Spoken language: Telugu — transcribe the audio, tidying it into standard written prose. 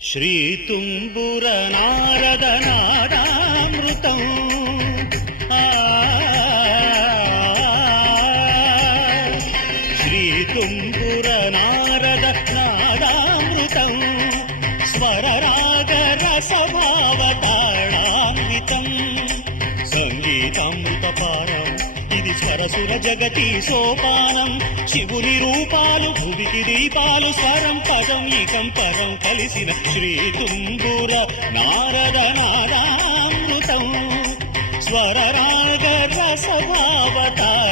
శ్రీతుంబుర నారద నాదామృతం శ్రీతుంబుర నారద నాదామృతం స్వరరాగ రసభావతాళాన్వితం సంగీతామృతపారం ఇది స్వరసుర జగతి సోపానం శివుని రూపాలు భువికి దీపాలు స్వరం పదం ఇకం పరం కలిసిన శ్రీతుంబుర నారద నాదామృతం స్వరరాగ రసభావతాళాన్వితం